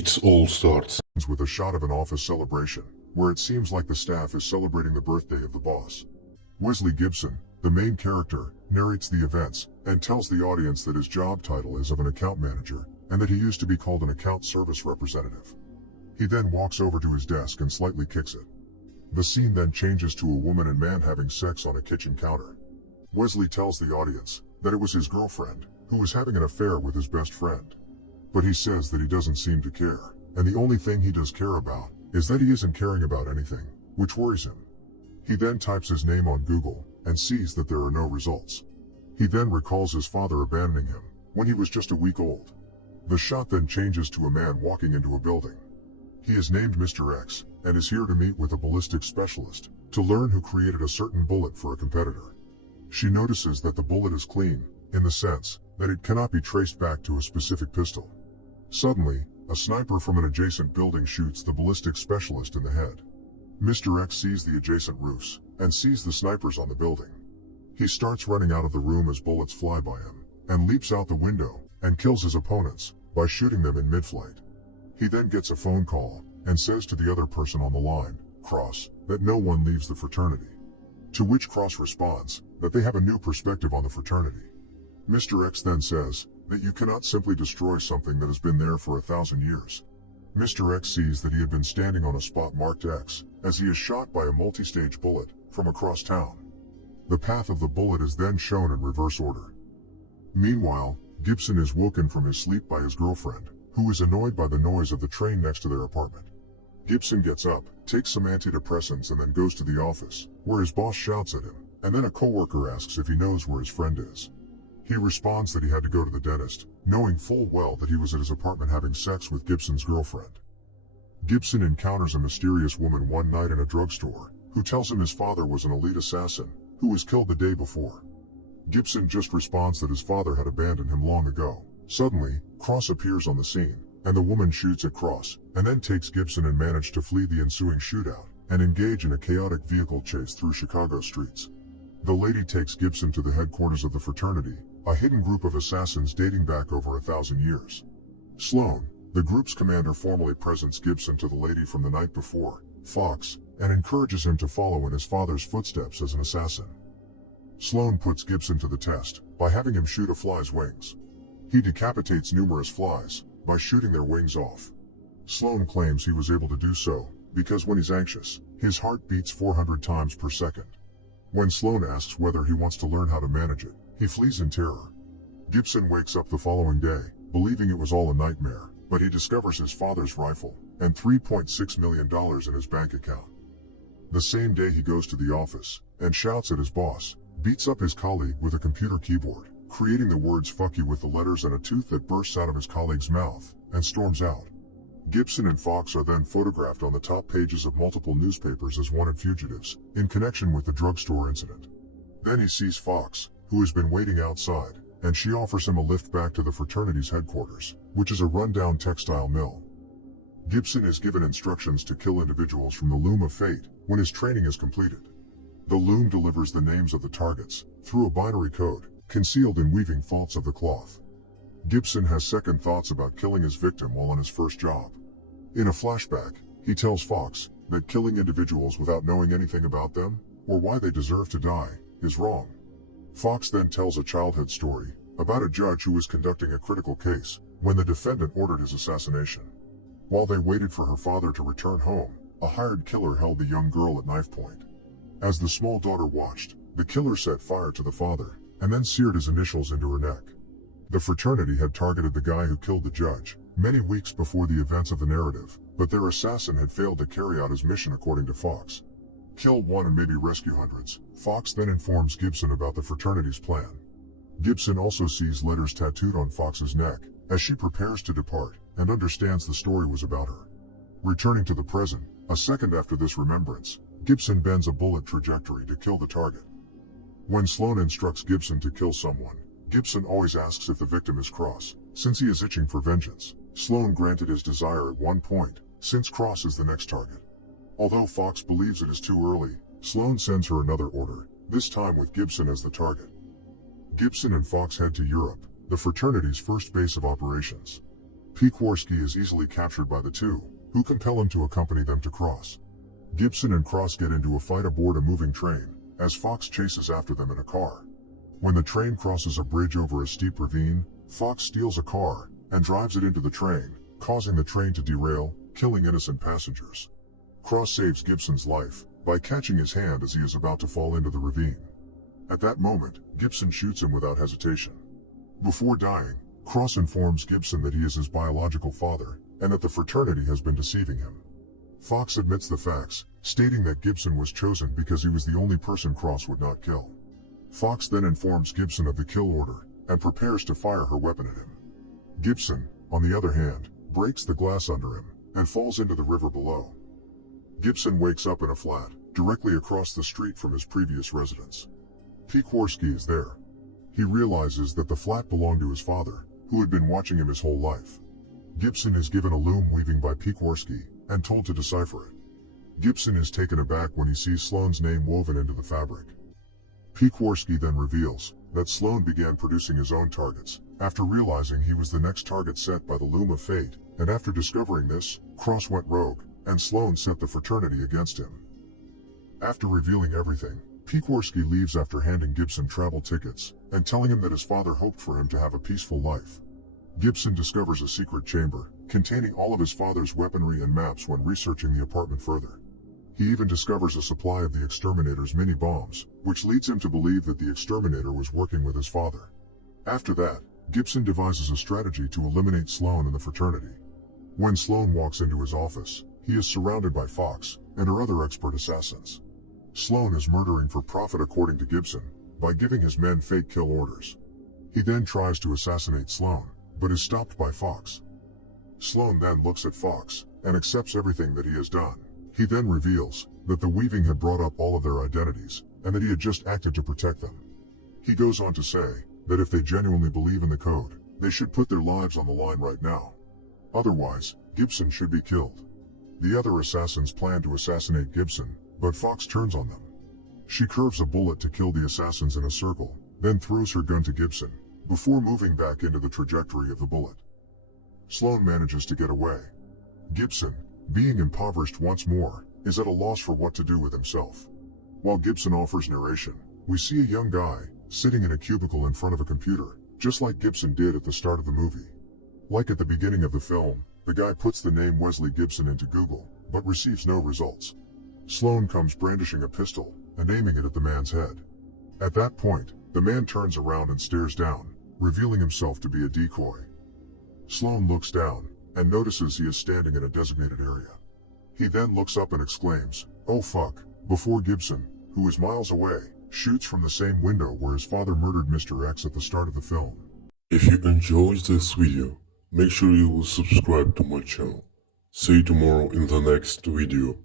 It all starts With a shot of an office celebration, where it seems like the staff is celebrating the birthday of the boss. Wesley Gibson, the main character, narrates the events, and tells the audience that his job title is of an account manager, and that he used to be called an account service representative. He then walks over to his desk and slightly kicks it. The scene then changes to a woman and man having sex on a kitchen counter. Wesley tells the audience that it was his girlfriend, who was having an affair with his best friend. But he says that he doesn't seem to care, and the only thing he does care about is that he isn't caring about anything, which worries him. He then types his name on Google and sees that there are no results. He then recalls his father abandoning him when he was just a week old. The shot then changes to a man walking into a building. He is named Mr. X and is here to meet with a ballistics specialist to learn who created a certain bullet for a competitor. She notices that the bullet is clean, in the sense that it cannot be traced back to a specific pistol. Suddenly, a sniper from an adjacent building shoots the ballistics specialist in the head. Mr. X sees the adjacent roofs and sees the snipers on the building. He starts running out of the room as bullets fly by him, and leaps out the window and kills his opponents by shooting them in mid-flight. He then gets a phone call and says to the other person on the line, Cross, that no one leaves the fraternity. To which Cross responds that they have a new perspective on the fraternity. Mr. X then says that you cannot simply destroy something that has been there for 1,000 years. Mr. X sees that he had been standing on a spot marked X as he is shot by a multi-stage bullet from across town. The path of the bullet is then shown in reverse order. Meanwhile, Gibson is woken from his sleep by his girlfriend, who is annoyed by the noise of the train next to their apartment. Gibson gets up, takes some antidepressants and then goes to the office, where his boss shouts at him, and then a coworker asks if he knows where his friend is. He responds that he had to go to the dentist, knowing full well that he was at his apartment having sex with Gibson's girlfriend. Gibson encounters a mysterious woman one night in a drugstore, who tells him his father was an elite assassin, who was killed the day before. Gibson just responds that his father had abandoned him long ago. Suddenly, Cross appears on the scene, and the woman shoots at Cross, and then takes Gibson and manage to flee the ensuing shootout, and engage in a chaotic vehicle chase through Chicago streets. The lady takes Gibson to the headquarters of the fraternity, a hidden group of assassins dating back over 1,000 years. Sloan, the group's commander, formally presents Gibson to the lady from the night before, Fox, and encourages him to follow in his father's footsteps as an assassin. Sloan puts Gibson to the test by having him shoot a fly's wings. He decapitates numerous flies by shooting their wings off. Sloan claims he was able to do so because when he's anxious, his heart beats 400 times per second. When Sloan asks whether he wants to learn how to manage it, he flees in terror. Gibson wakes up the following day, believing it was all a nightmare, but he discovers his father's rifle and $3.6 million in his bank account. The same day he goes to the office and shouts at his boss, beats up his colleague with a computer keyboard, creating the words "fuck you" with the letters and a tooth that bursts out of his colleague's mouth, and storms out. Gibson and Fox are then photographed on the top pages of multiple newspapers as wanted fugitives, in connection with the drugstore incident. Then he sees Fox, who has been waiting outside, and she offers him a lift back to the fraternity's headquarters, which is a rundown textile mill. Gibson is given instructions to kill individuals from the Loom of Fate when his training is completed. The loom delivers the names of the targets through a binary code, concealed in weaving faults of the cloth. Gibson has second thoughts about killing his victim while on his first job. In a flashback, he tells Fox that killing individuals without knowing anything about them, or why they deserve to die, is wrong. Fox then tells a childhood story about a judge who was conducting a critical case when the defendant ordered his assassination. While they waited for her father to return home, a hired killer held the young girl at knife point. As the small daughter watched, the killer set fire to the father, and then seared his initials into her neck. The fraternity had targeted the guy who killed the judge many weeks before the events of the narrative, but their assassin had failed to carry out his mission according to Fox. Kill one and maybe rescue hundreds. Fox then informs Gibson about the fraternity's plan. Gibson also sees letters tattooed on Fox's neck as she prepares to depart, and understands the story was about her. Returning to the present, a second after this remembrance, Gibson bends a bullet trajectory to kill the target. When Sloan instructs Gibson to kill someone, Gibson always asks if the victim is Cross, since he is itching for vengeance. Sloan granted his desire at one point, since Cross is the next target. Although Fox believes it is too early, Sloan sends her another order, this time with Gibson as the target. Gibson and Fox head to Europe, the fraternity's first base of operations. Pekorsky is easily captured by the two, who compel him to accompany them to Cross. Gibson and Cross get into a fight aboard a moving train, as Fox chases after them in a car. When the train crosses a bridge over a steep ravine, Fox steals a car and drives it into the train, causing the train to derail, killing innocent passengers. Cross saves Gibson's life by catching his hand as he is about to fall into the ravine. At that moment, Gibson shoots him without hesitation. Before dying, Cross informs Gibson that he is his biological father, and that the fraternity has been deceiving him. Fox admits the facts, stating that Gibson was chosen because he was the only person Cross would not kill. Fox then informs Gibson of the kill order, and prepares to fire her weapon at him. Gibson, on the other hand, breaks the glass under him, and falls into the river below. Gibson wakes up in a flat, directly across the street from his previous residence. Pekorsky is there. He realizes that the flat belonged to his father, who had been watching him his whole life. Gibson is given a loom weaving by Pekorsky, and told to decipher it. Gibson is taken aback when he sees Sloane's name woven into the fabric. Pekorsky then reveals that Sloane began producing his own targets, after realizing he was the next target set by the loom of fate, and after discovering this, Cross went rogue, and Sloane set the fraternity against him. After revealing everything, Pekorsky leaves after handing Gibson travel tickets, and telling him that his father hoped for him to have a peaceful life. Gibson discovers a secret chamber, containing all of his father's weaponry and maps when researching the apartment further. He even discovers a supply of the exterminator's mini-bombs, which leads him to believe that the exterminator was working with his father. After that, Gibson devises a strategy to eliminate Sloane and the fraternity. When Sloane walks into his office, he is surrounded by Fox and her other expert assassins. Sloane is murdering for profit according to Gibson, by giving his men fake kill orders. He then tries to assassinate Sloane, but is stopped by Fox. Sloane then looks at Fox, and accepts everything that he has done. He then reveals that the weaving had brought up all of their identities, and that he had just acted to protect them. He goes on to say that if they genuinely believe in the code, they should put their lives on the line right now. Otherwise, Gibson should be killed. The other assassins plan to assassinate Gibson, but Fox turns on them. She curves a bullet to kill the assassins in a circle, then throws her gun to Gibson, before moving back into the trajectory of the bullet. Sloane manages to get away. Gibson, being impoverished once more, is at a loss for what to do with himself. While Gibson offers narration, we see a young guy, sitting in a cubicle in front of a computer, just like Gibson did at the start of the movie. Like at the beginning of the film, the guy puts the name Wesley Gibson into Google, but receives no results. Sloane comes brandishing a pistol, and aiming it at the man's head. At that point, the man turns around and stares down, revealing himself to be a decoy. Sloane looks down, and notices he is standing in a designated area. He then looks up and exclaims, "Oh fuck," before Gibson, who is miles away, shoots from the same window where his father murdered Mr. X at the start of the film. If you enjoyed this video, make sure you will subscribe to my channel. See you tomorrow in the next video.